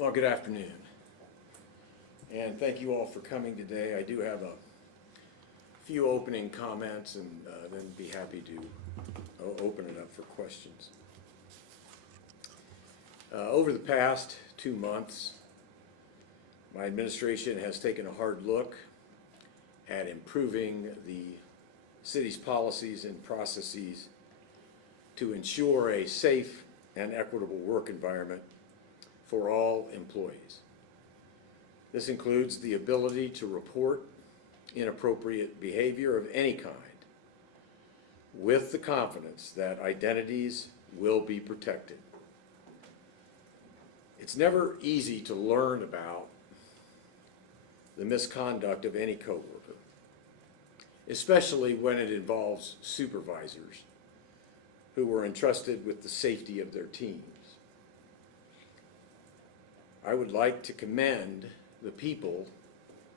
Well, good afternoon, and thank you all for coming today. I do have a few opening comments and then be happy to open it up for questions. Over the past 2 months, my administration has taken a hard look at improving the city's policies and processes to ensure a safe and equitable work environment for all employees. This includes the ability to report inappropriate behavior of any kind with the confidence that identities will be protected. It's never easy to learn about the misconduct of any coworker, especially when it involves supervisors who were entrusted with the safety of their teams. I would like to commend the people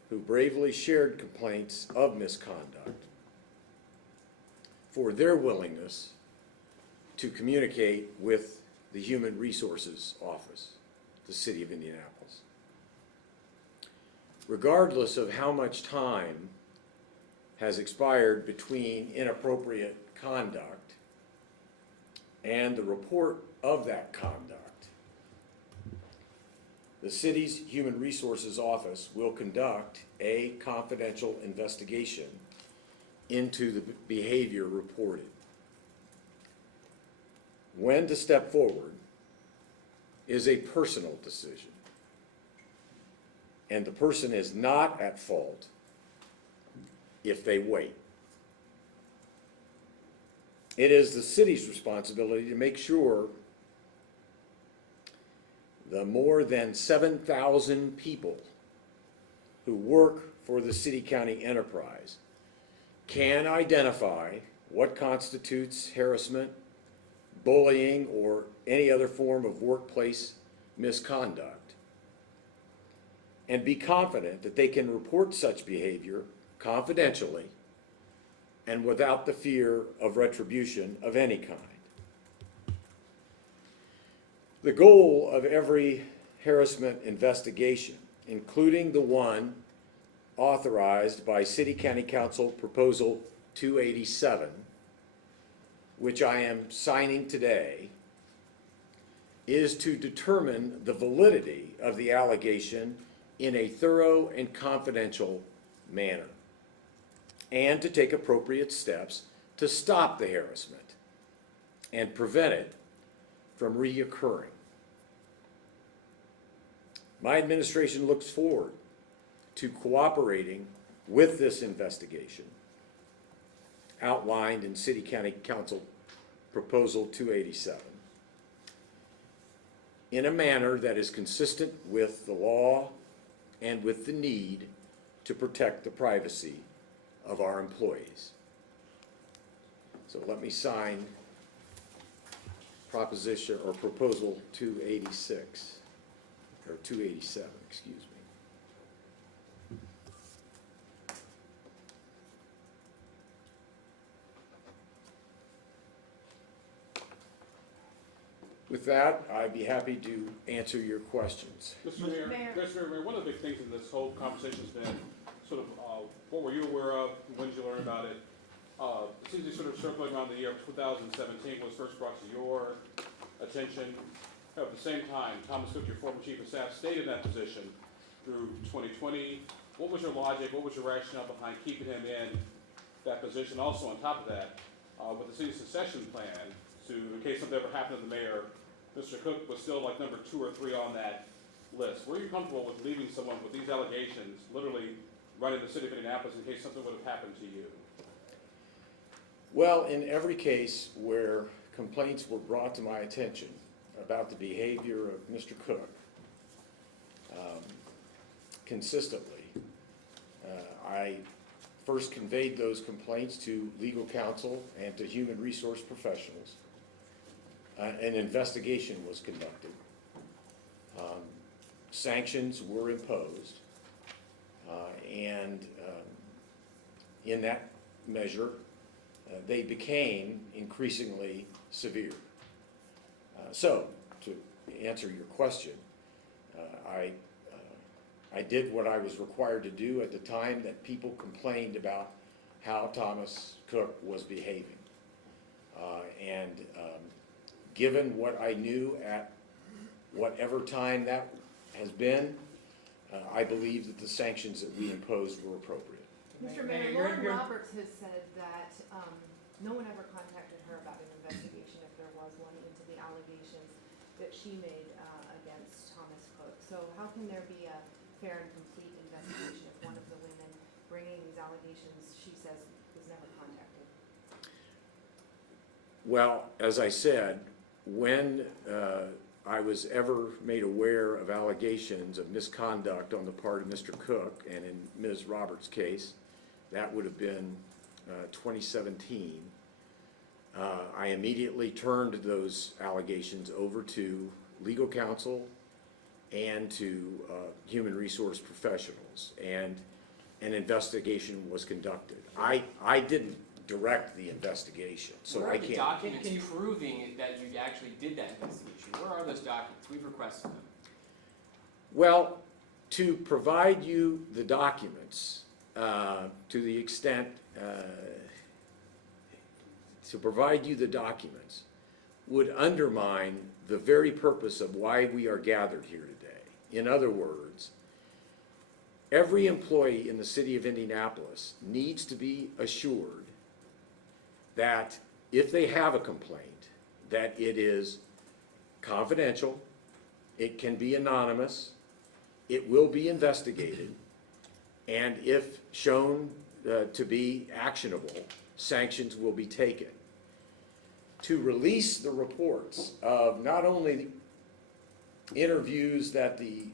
who bravely shared complaints of misconduct for their willingness to communicate with the Human Resources Office, the City of Indianapolis. Regardless of how much time has expired between inappropriate conduct and the report of that conduct, the city's Human Resources Office will conduct a confidential investigation into the behavior reported. When to step forward is a personal decision, and the person is not at fault if they wait. It is the city's responsibility to make sure the more than 7,000 people who work for the city-county enterprise can identify what constitutes harassment, bullying, or any other form of workplace misconduct, and be confident that they can report such behavior confidentially and without the fear of retribution of any kind. The goal of every harassment investigation, including the one authorized by City County Council Proposal 287, which I am signing today, is to determine the validity of the allegation in a thorough and confidential manner, and to take appropriate steps to stop the harassment and prevent it from reoccurring. My administration looks forward to cooperating with this investigation outlined in City County Council Proposal 287 in a manner that is consistent with the law and with the need to protect the privacy of our employees. So let me sign proposition or proposal 286, or 287, excuse me. With that, I'd be happy to answer your questions. Mr. Mayor, one of the big things in this whole conversation has been sort of what were you aware of, when did you learn about it? It seems to be sort of circling around the year of 2017 was first brought to your attention. At the same time, Thomas Cook, your former chief of staff, stayed in that position through 2020. What was your logic, what was your rationale behind keeping him in that position? Also, on top of that, with the city's succession plan, in case something ever happened to the mayor, Mr. Cook was still like number 2 or 3 on that list. Were you comfortable with leaving someone with these allegations, literally running the city of Indianapolis in case something would have happened to you? Well, in every case where complaints were brought to my attention about the behavior of Mr. Cook, consistently, I first conveyed those complaints to legal counsel and to human resource professionals. An investigation was conducted. Sanctions were imposed, and in that measure, they became increasingly severe. So, to answer your question, I did what I was required to do at the time that people complained about how Thomas Cook was behaving. Given what I knew at whatever time that has been, I believe that the sanctions that we imposed were appropriate. Mr. Mayor, Lauren Roberts has said that no one ever contacted her about an investigation, if there was one, into the allegations that she made against Thomas Cook. So how can there be a fair and complete investigation if one of the women bringing these allegations, she says, was never contacted? Well, as I said, when I was ever made aware of allegations of misconduct on the part of Mr. Cook, and in Ms. Roberts' case, that would have been 2017, I immediately turned those allegations over to legal counsel and to human resource professionals, and an investigation was conducted. I didn't direct the investigation, so Where I are the can't. documents proving that you actually did that investigation? Where are those documents? We've requested them. Well, to provide you the documents, to the extent, to provide you the documents would undermine the very purpose of why we are gathered here today. In other words, every employee in the city of Indianapolis needs to be assured that if they have a complaint, that it is confidential, it can be anonymous, it will be investigated, and if shown to be actionable, sanctions will be taken. To release the reports of not only interviews that the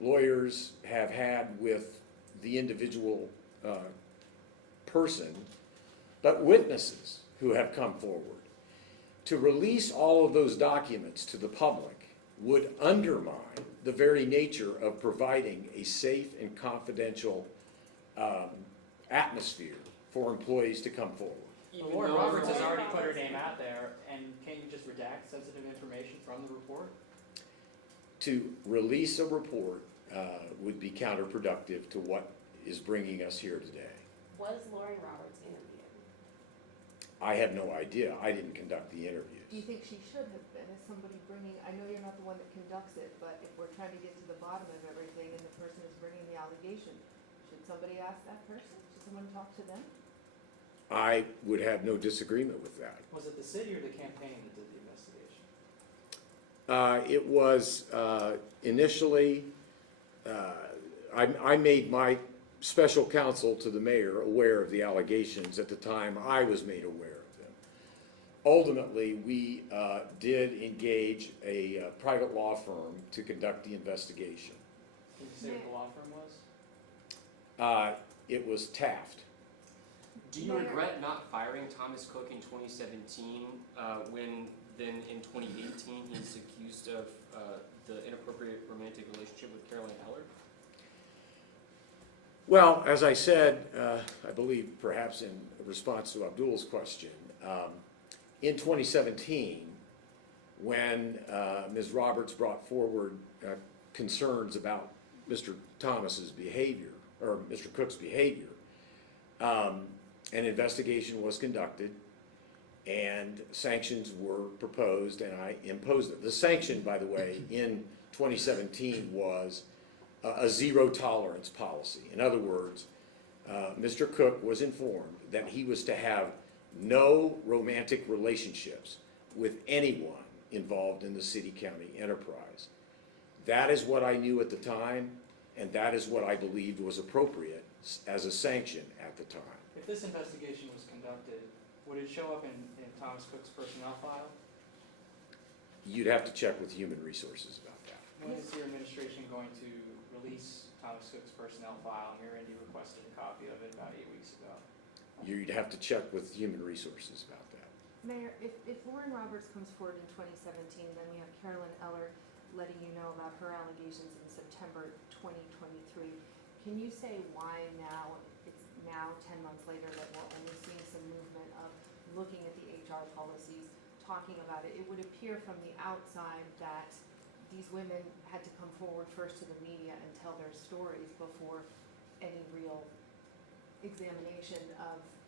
lawyers have had with the individual person, but witnesses who have come forward. To release all of those documents to the public would undermine the very nature of providing a safe and confidential atmosphere for employees to come forward. Even Lauren though Roberts has everybody- already put her name out there, and can't you just redact sensitive information from the report? To release a report would be counterproductive to what is bringing us here today. Was Lauren Roberts interviewed? I have no idea. I didn't conduct the interviews. Do you think she should have been, as somebody bringing, I know you're not the one that conducts it, but if we're trying to get to the bottom of everything and the person is bringing the allegation, should somebody ask that person? Should someone talk to them? I would have no disagreement with that. Was it the city or the campaign that did the investigation? It was initially, I made my special counsel to the mayor aware of the allegations at the time I was made aware of them. Ultimately, we did engage a private law firm to conduct the investigation. Can you say what the law firm was? It was Taft. Do you regret not firing Thomas Cook in 2017 when then in 2018 he's accused of the inappropriate romantic relationship with Caroline Allard? Well, as I said, I believe perhaps in response to Abdul's question, in 2017, when Ms. Roberts brought forward concerns about Mr. Thomas's behavior, or Mr. Cook's behavior, an investigation was conducted and sanctions were proposed, and I imposed it. The sanction, by the way, in 2017 was a zero tolerance policy. In other words, Mr. Cook was informed that he was to have no romantic relationships with anyone involved in the city-county enterprise. That is what I knew at the time, and that is what I believed was appropriate as a sanction at the time. If this investigation was conducted, would it show up in Thomas Cook's personnel file? You'd have to check with Human Resources about that. When is your administration going to release Thomas Cook's personnel file? Mayor Indy requested a copy of it about 8 weeks ago. You'd have to check with Human Resources about that. Mayor, if Lauren Roberts comes forward in 2017, then we have Carolyn Eller letting you know about her allegations in September 2023. Can you say why now, it's now 10 months later, that we're only seeing some movement of looking at the HR policies, talking about it? It would appear from the outside that these women had to come forward first to the media and tell their stories before any real examination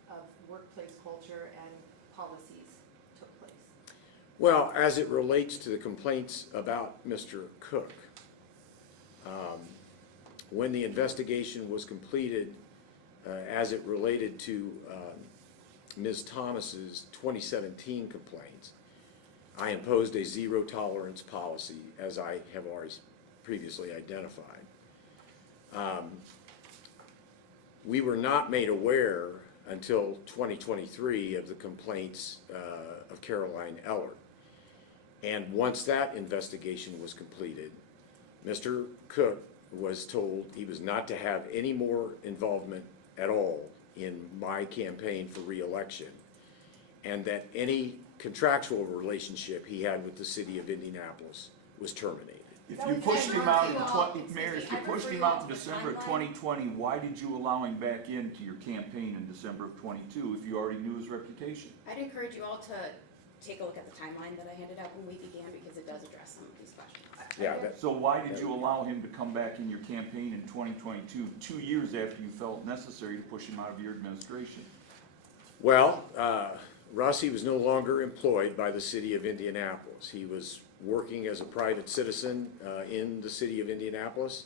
of workplace culture and policies took place. Well, as it relates to the complaints about Mr. Cook, when the investigation was completed, as it related to Ms. Thomas's 2017 complaints, I imposed a zero tolerance policy, as I have already previously identified. We were not made aware until 2023 of the complaints of Caroline Eller. And once that investigation was completed, Mr. Cook was told he was not to have any more involvement at all in my campaign for re-election, and that any contractual relationship he had with the city of Indianapolis was terminated. If That you was pushed him out in Mayor, if you I pushed him refer out you in to the December of timeline. 2020, why did you allow him back into your campaign in December of 22 if you already knew his reputation? I'd encourage you all to take a look at the timeline that I handed out when we began, because it does address some of these questions. Yeah, that, So why did you allow him to come back in your campaign in 2022, 2 years after you felt necessary to push him out of your administration? well, Rossi was no longer employed by the city of Indianapolis. He was working as a private citizen in the city of Indianapolis,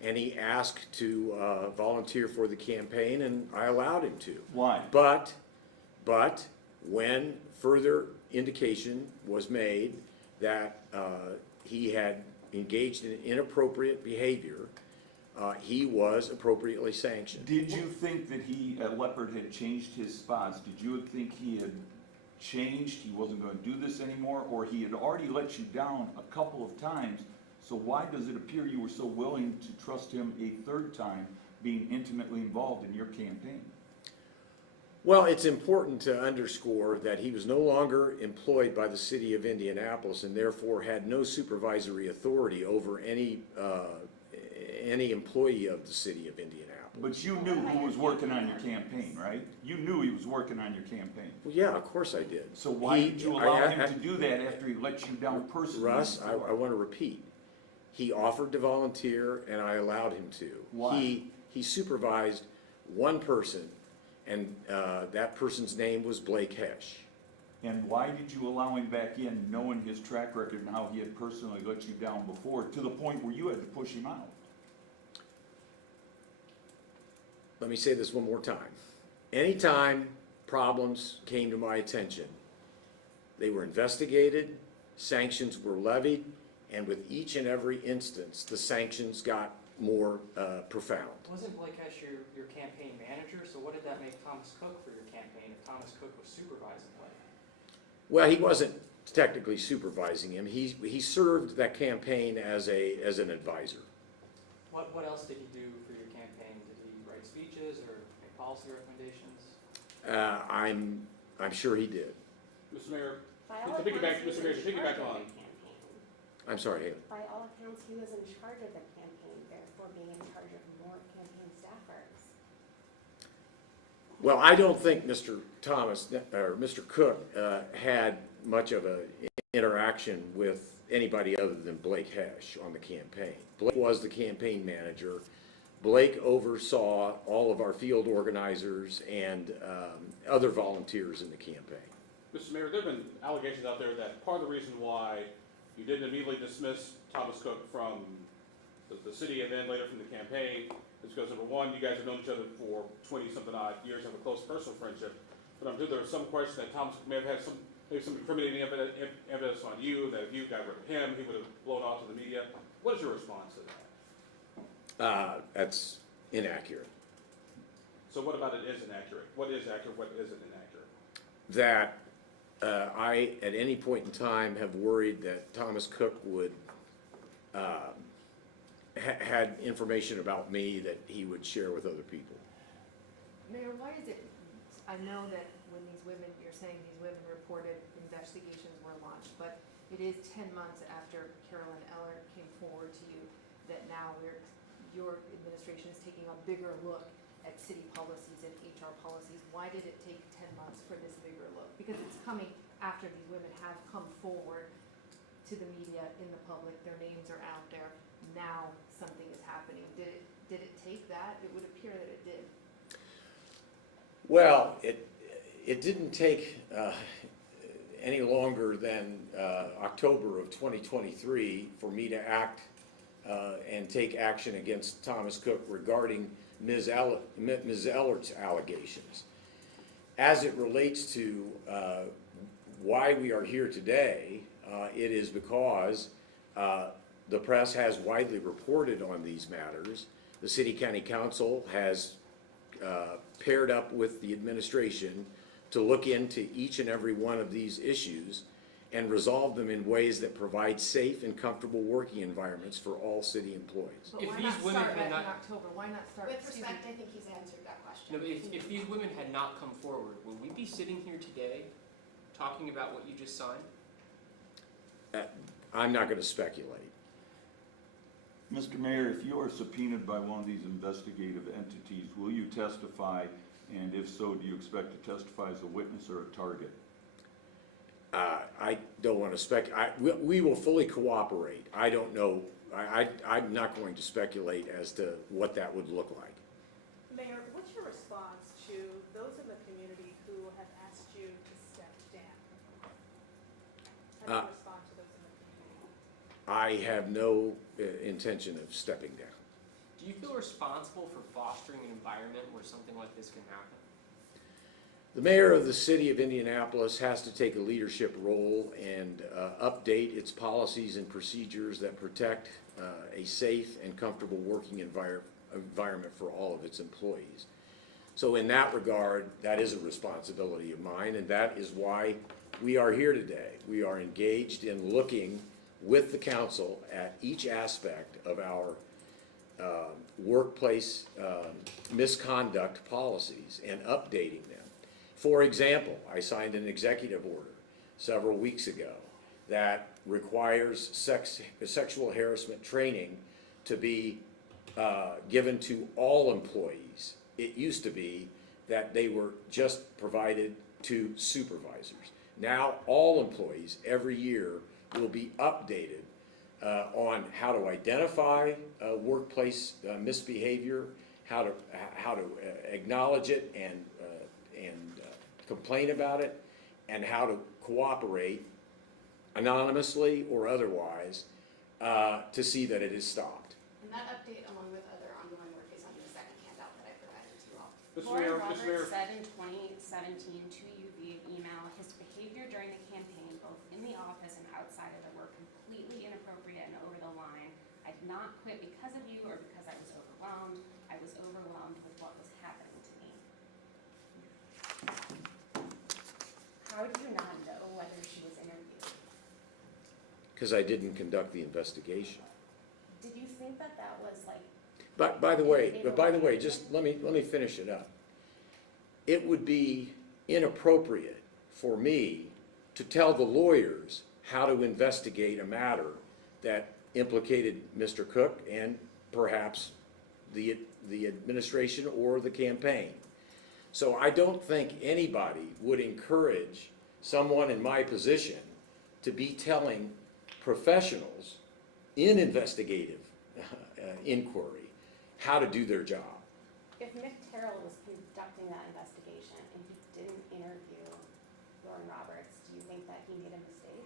and he asked to volunteer for the campaign, and I allowed him to. Why? But when further indication was made that he had engaged in inappropriate behavior, he was appropriately sanctioned. Did you think that he, Leopard, had changed his spots? Did you think he had changed, he wasn't going to do this anymore, or he had already let you down a couple of times? So why does it appear you were so willing to trust him a third time, being intimately involved in your campaign? Well, it's important to underscore that he was no longer employed by the city of Indianapolis and therefore had no supervisory authority over any employee of the city of Indianapolis. But you knew who was working on your campaign, right? You knew he was working on your campaign. Well, yeah, of course I did. So why He- did you I- allow I- him to do that after he let you down personally? Russ, I want to repeat. He offered to volunteer, and I allowed him to. Why? He supervised one person, and that person's name was Blake Hesh. And why did you allow him back in, knowing his track record and how he had personally let you down before, to the point where you had to push him out? Let me say this one more time. Anytime problems came to my attention, they were investigated, sanctions were levied, and with each and every instance, the sanctions got more profound. Wasn't Blake Hesh your campaign manager, so what did that make Thomas Cook for your campaign if Thomas Cook was supervising Blake? Well, he wasn't technically supervising him. He served that campaign as an advisor. What else did he do for your campaign? Did he write speeches or make policy recommendations? I'm sure he did. Mr. Mayor, By all to piggyback, accounts, Mr. Mayor, to he was in piggyback charge of on, the campaign. I'm sorry, Haley. By all accounts, he was in charge of the campaign, therefore being in charge of more campaign staffers. Well, I don't think Mr. Cook had much of an interaction with anybody other than Blake Hesh on the campaign. Blake was the campaign manager. Blake oversaw all of our field organizers and other volunteers in the campaign. Mr. Mayor, there have been allegations out there that part of the reason why you didn't immediately dismiss Thomas Cook from the city and then later from the campaign is because, number one, you guys have known each other for 20-something odd years, have a close personal friendship. But number two, there was some question that Thomas Cook may have had some incriminating evidence on you, that if you got rid of him, he would have blown off to the media. What is your response to that? That's inaccurate. So what about it is inaccurate? What is accurate, what isn't inaccurate? That I, at any point in time, have worried that Thomas Cook would had information about me that he would share with other people. Mayor, why is it, I know that when these women, you're saying these women reported investigations were launched, but it is 10 months after Carolyn Eller came forward to you that now your administration is taking a bigger look at city policies and HR policies. Why did it take 10 months for this bigger look? Because it's coming after these women have come forward to the media, in the public, their names are out there, now something is happening. Did it take that? It would appear that it did. Well, it didn't take any longer than October of 2023 for me to act and take action against Thomas Cook regarding Ms. Ellert's allegations. As it relates to why we are here today, it is because the press has widely reported on these matters. The City County Council has paired up with the administration to look into each and every one of these issues and resolve them in ways that provide safe and comfortable working environments for all city employees. But If why these not women start had in not- October? Why not start? With excuse me. respect, I think he's answered that No, question. but if these women had not come forward, would we be sitting here today talking about what you just signed? I'm not gonna speculate. Mr. Mayor, if you are subpoenaed by one of these investigative entities, will you testify? And if so, do you expect to testify as a witness or a target? I don't want to we will fully cooperate. I don't know, I'm not going to speculate as to what that would look like. Mayor, what's your response to those in the community who have asked you to step down? How do you respond to those in the community? I have no intention of stepping down. Do you feel responsible for fostering an environment where something like this can happen? The mayor of the city of Indianapolis has to take a leadership role and update its policies and procedures that protect a safe and comfortable working environment for all of its employees. So in that regard, that is a responsibility of mine, and that is why we are here today. We are engaged in looking with the council at each aspect of our workplace misconduct policies and updating them. For example, I signed an executive order several weeks ago that requires sexual harassment training to be given to all employees. It used to be that they were just provided to supervisors. Now, all employees every year will be updated on how to identify workplace misbehavior, how to acknowledge it and complain about it, and how to cooperate anonymously or otherwise to see that it is stopped. And that update, along with other ongoing work, is under the second handout that I provided to you all. Mr. Lauren Mayor, Mr. Mayor. Roberts said in 2017 to you via email, his behavior during the campaign, both in the office and outside of it, were completely inappropriate and over the line. I did not quit because of you or because I was overwhelmed. I was overwhelmed with what was happening to me. How did you not know whether she was interviewed? Because I didn't conduct the investigation. Did you think that that was like, But by the way, just let me finish it up. It would be inappropriate for me to tell the lawyers how to investigate a matter that implicated Mr. Cook and perhaps the administration or the campaign. So I don't think anybody would encourage someone in my position to be telling professionals in investigative inquiry how to do their job. if Mick Terell was conducting that investigation and he didn't interview Lauren Roberts, do you think that he made a mistake?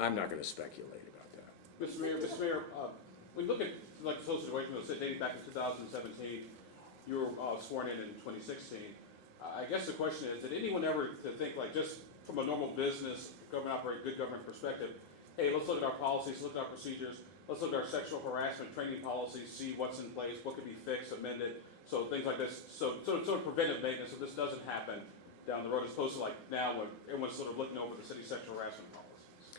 I'm not gonna speculate about that. Mr. Mayor, when you look at like this whole situation, dating back to 2017, you were sworn in 2016. I guess the question is, did anyone ever to think like just from a normal business, good government perspective, hey, let's look at our policies, look at our procedures, let's look at our sexual harassment training policies, see what's in place, what could be fixed, amended, so things like this, so sort of preventive maintenance, so this doesn't happen down the road, as opposed to like now when everyone's sort of looking over the city's sexual harassment policies.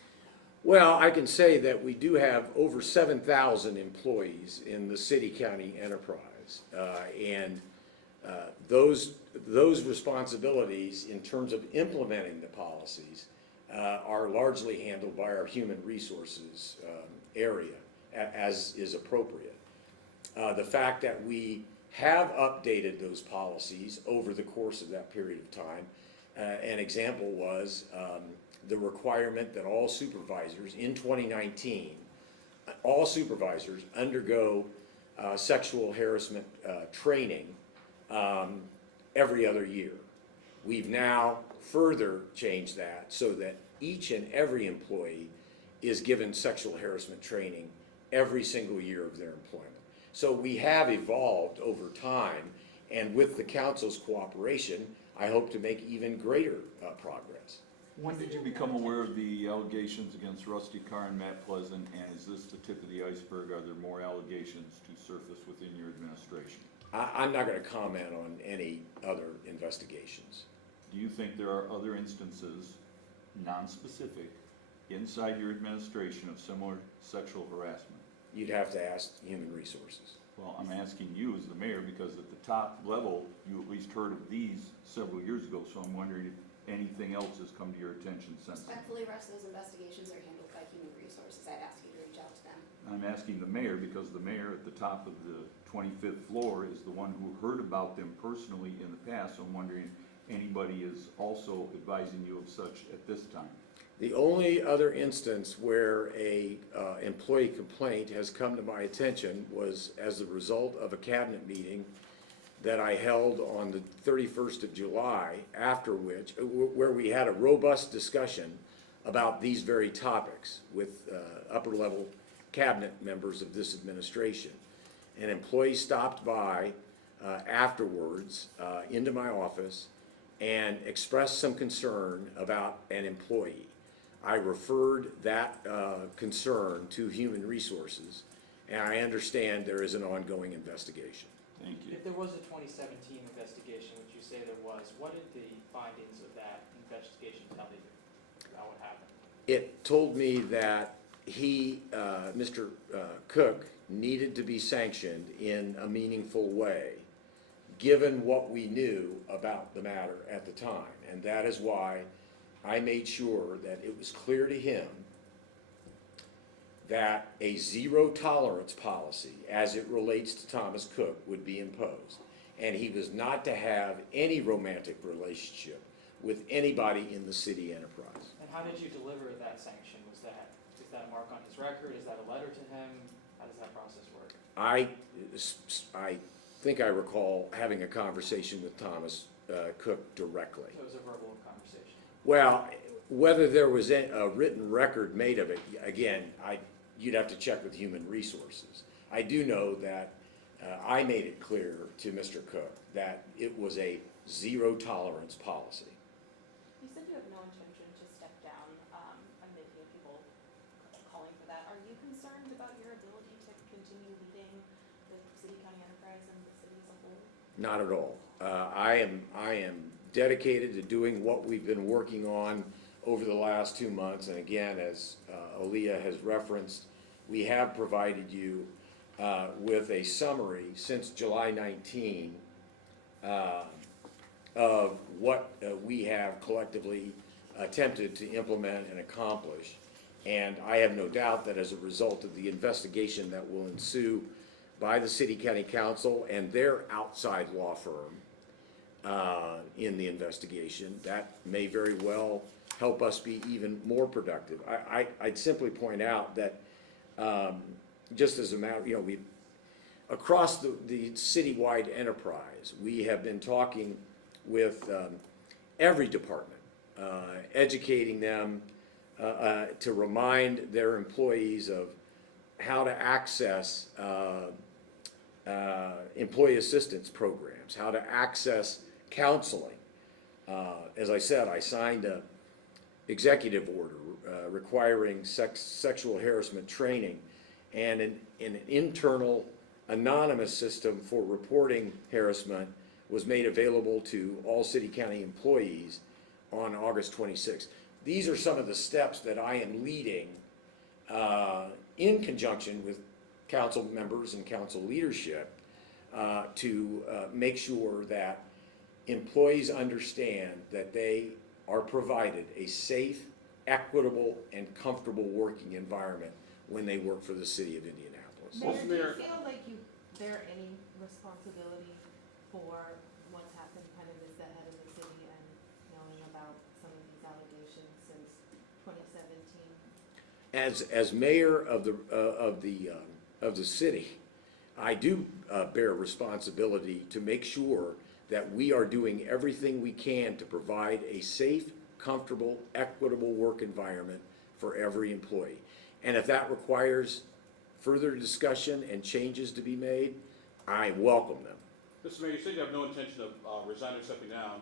Well, I can say that we do have over 7,000 employees in the city-county enterprise. And those responsibilities in terms of implementing the policies are largely handled by our human resources area, as is appropriate. The fact that we have updated those policies over the course of that period of time, an example was the requirement that all supervisors in 2019, all supervisors undergo sexual harassment training every other year. We've now further changed that so that each and every employee is given sexual harassment training every single year of their employment. So we have evolved over time, and with the council's cooperation, I hope to make even greater progress. When did you become aware of the allegations against Rusty Carr and Matt Pleasant, and is this the tip of the iceberg? Are there more allegations to surface within your administration? I'm not going to comment on any other investigations. Do you think there are other instances, non-specific, inside your administration of similar sexual harassment? You'd have to ask Human Resources. Well, I'm asking you as the mayor, because at the top level, you at least heard of these several years ago, so I'm wondering if anything else has come to your attention since then. Respectfully, Russ, those investigations are handled by Human Resources. I'd ask you to reach out to them. I'm asking the mayor because the mayor at the top of the 25th floor is the one who heard about them personally in the past, so I'm wondering if anybody is also advising you of such at this time. The only other instance where a employee complaint has come to my attention was as a result of a cabinet meeting that I held on the 31st of July, after which, where we had a robust discussion about these very topics with upper-level cabinet members of this administration. An employee stopped by afterwards into my office and expressed some concern about an employee. I referred that concern to Human Resources, and I understand there is an ongoing investigation. Thank you. If there was a 2017 investigation, which you say there was, what did the findings of that investigation tell you about what happened? It told me that he, Mr. Cook, needed to be sanctioned in a meaningful way, given what we knew about the matter at the time. And that is why I made sure that it was clear to him that a zero tolerance policy as it relates to Thomas Cook would be imposed. And he was not to have any romantic relationship with anybody in the city enterprise. And how did you deliver that sanction? Is that a mark on his record? Is that a letter to him? How does that process work? I think I recall having a conversation with Thomas Cook directly. So it was a verbal conversation. Well, whether there was a written record made of it, again, you'd have to check with Human Resources. I do know that I made it clear to Mr. Cook that it was a zero tolerance policy. You said you have no intention to step down amid people calling for that. Are you concerned about your ability to continue leading the city-county enterprise and the city as a whole? Not at all. I am dedicated to doing what we've been working on over the last 2 months. And again, as Aaliyah has referenced, we have provided you with a summary since July 19 of what we have collectively attempted to implement and accomplish. And I have no doubt that as a result of the investigation that will ensue by the City County Council and their outside law firm in the investigation, that may very well help us be even more productive. I'd simply point out that just as a matter, we across the citywide enterprise, we have been talking with every department, educating them to remind their employees of how to access employee assistance programs, how to access counseling. As I said, I signed an executive order requiring sexual harassment training and an internal anonymous system for reporting harassment was made available to all city-county employees on August 26th. These are some of the steps that I am leading in conjunction with council members and council leadership to make sure that employees understand that they are provided a safe, equitable, and comfortable working environment when they work for the city of Indianapolis. Mayor, do Mayor- you feel like you bear any responsibility for what's happened kind of as the head of the city and knowing about some of these allegations since as mayor of the city, I do bear responsibility to make sure that we are doing everything we can to provide a safe, comfortable, equitable work environment for every employee. And if that requires further discussion and changes to be made, I welcome them. Mr. Mayor, you said you have no intention of resigning or stepping down.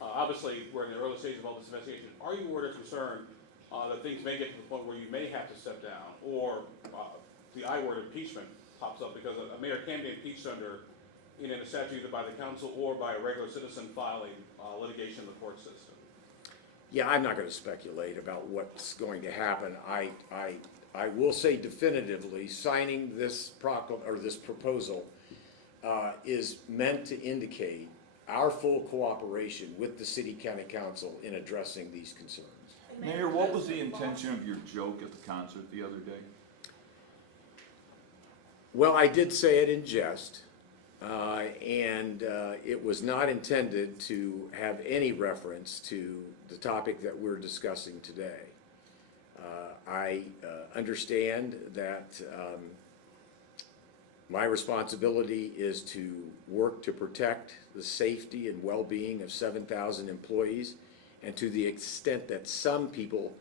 Obviously, we're in the early stages of all this investigation. Are you worried or concerned that things may get to the point where you may have to step down, or the I word impeachment pops up, because a mayor can be impeached under in a statute either by the council or by a regular citizen filing litigation in the court system? Yeah, I'm not going to speculate about what's going to happen. I will say definitively, signing this this proposal is meant to indicate our full cooperation with the city county council in addressing these concerns. Mayor, what was the intention of your joke at the concert the other day? Well, I did say it in jest, and it was not intended to have any reference to the topic that we're discussing today. I understand that my responsibility is to work to protect the safety and well-being of 7,000 employees, and to the extent that some people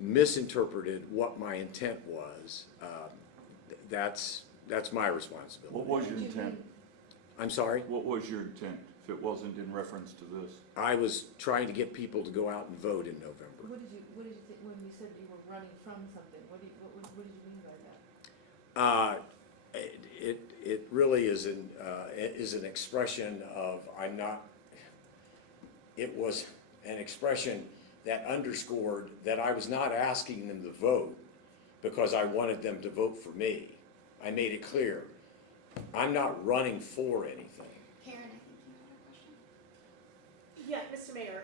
misinterpreted what my intent was, that's my responsibility. What was your intent? I'm sorry? What was your intent, if it wasn't in reference to this? I was trying to get people to go out and vote in November. What did you think, when you said you were running from something, what did you mean by that? It really is an expression of, I'm not, it was an expression that underscored that I was not asking them to vote because I wanted them to vote for me. I made it clear, I'm not running for anything. Karen, I think you had a question. Yeah, Mr. Mayor,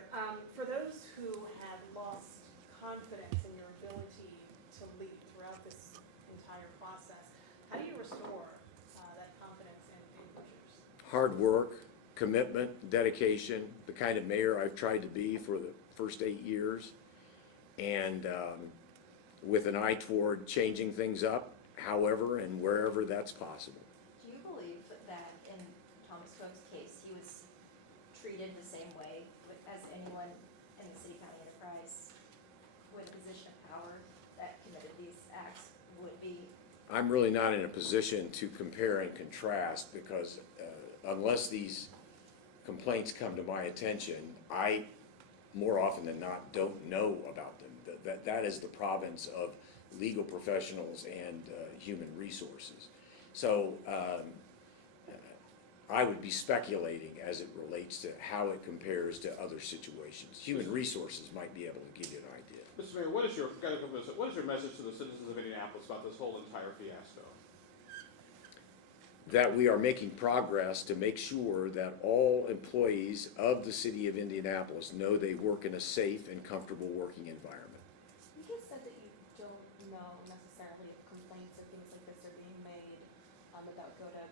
for those who have lost confidence in your ability to lead throughout this entire process, how do you restore that confidence in voters? Hard work, commitment, dedication, the kind of mayor I've tried to be for the first 8 years, and with an eye toward changing things up, however and wherever that's possible. Do you believe that in Thomas Cook's case, he was treated the same way as anyone in the city county enterprise with a position of power that committed these acts would be? I'm really not in a position to compare and contrast because unless these complaints come to my attention, I, more often than not, don't know about them. That is the province of legal professionals and human resources. So I would be speculating as it relates to how it compares to other situations. Human resources might be able to give you an idea. Mr. Mayor, what is your message to the citizens of Indianapolis about this whole entire fiasco? That we are making progress to make sure that all employees of the city of Indianapolis know they work in a safe and comfortable working environment. You just said that you don't know necessarily if complaints or things like this are being made about go to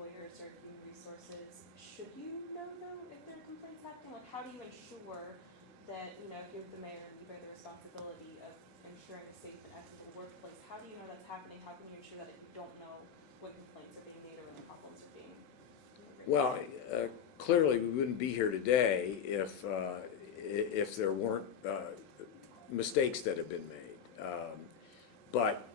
lawyers or human resources. Should you know though if there are complaints happening? Like how do you ensure that, you know, if you're the mayor and you bear the responsibility of ensuring a safe and ethical workplace, how do you know that's happening? How can you ensure that if you don't know when complaints are being made or when the problems are being raised? Well, clearly we wouldn't be here today if there weren't mistakes that have been made. But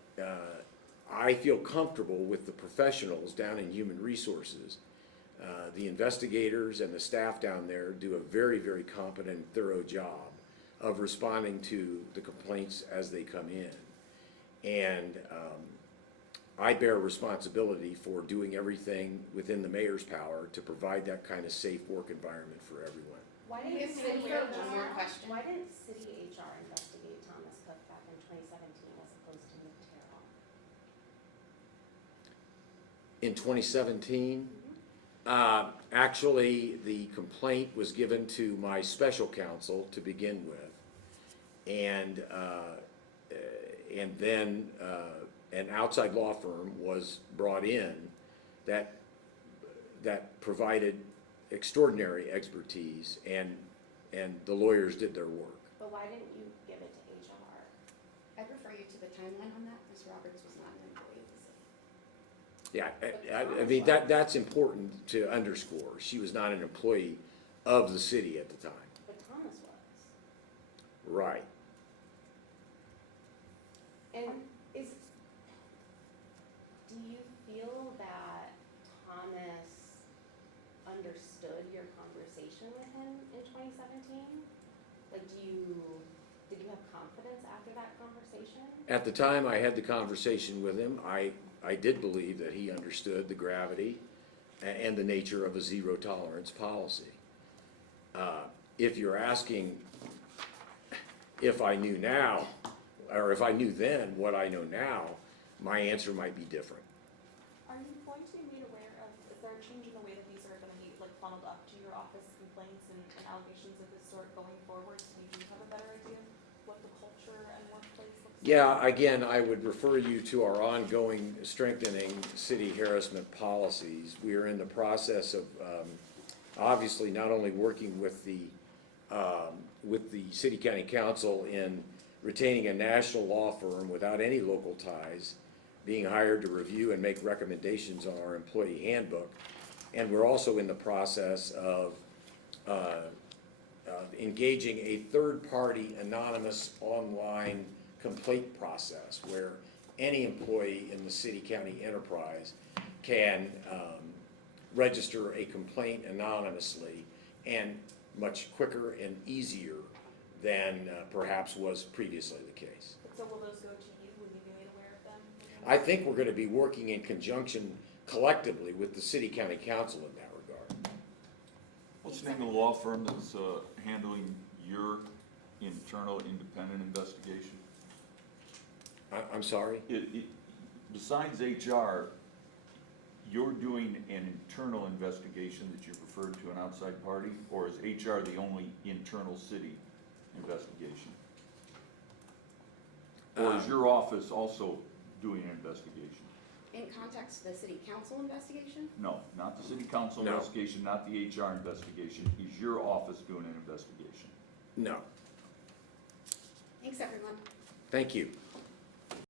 I feel comfortable with the professionals down in human resources. The investigators and the staff down there do a very, very competent and thorough job of responding to the complaints as they come in. And I bear responsibility for doing everything within the mayor's power to provide that kind of safe work environment for everyone. Why We didn't have city time for one more question. Why didn't city HR investigate Thomas Cook back in 2017 as opposed to Mick Terell? In 2017, actually, the complaint was given to my special counsel to begin with, and then an outside law firm was brought in that provided extraordinary expertise, and the lawyers did their work. But why didn't you give it to HR? I'd refer you to the timeline on that. Ms. Roberts was not an employee of the city. Yeah, I mean, that's important to underscore. She was not an employee of the city at the time. But Thomas was. Right. And do you feel that Thomas understood your conversation with him in 2017? Like, did you have confidence after that conversation? At the time I had the conversation with him, I did believe that he understood the gravity and the nature of a zero tolerance policy. If you're asking if I knew now, or if I knew then what I know now, my answer might be different. Are you going to be made aware of, is there a change in the way that these are gonna be like funneled up to your office, complaints and allegations of this sort going forward, so you do have a better idea of what the culture and workplace looks like? Yeah, again, I would refer you to our ongoing strengthening city harassment policies. We are in the process of, obviously, not only working with the city county council in retaining a national law firm without any local ties, being hired to review and make recommendations on our employee handbook. And we're also in the process of engaging a third-party anonymous online complaint process where any employee in the city-county enterprise can register a complaint anonymously and much quicker and easier than perhaps was previously the case. So will those go to you? Will you be made aware of them? I think we're gonna be working in conjunction collectively with the city-county council in that regard. What's the name of the law firm that's handling your internal independent investigation? I'm sorry? Besides HR, you're doing an internal investigation that you referred to an outside party, or is HR the only internal city investigation? Or is your office also doing an investigation? In context of the city council investigation, No, not the city council No. investigation, not the HR investigation. Is your office doing an investigation? No. thanks everyone. Thank you.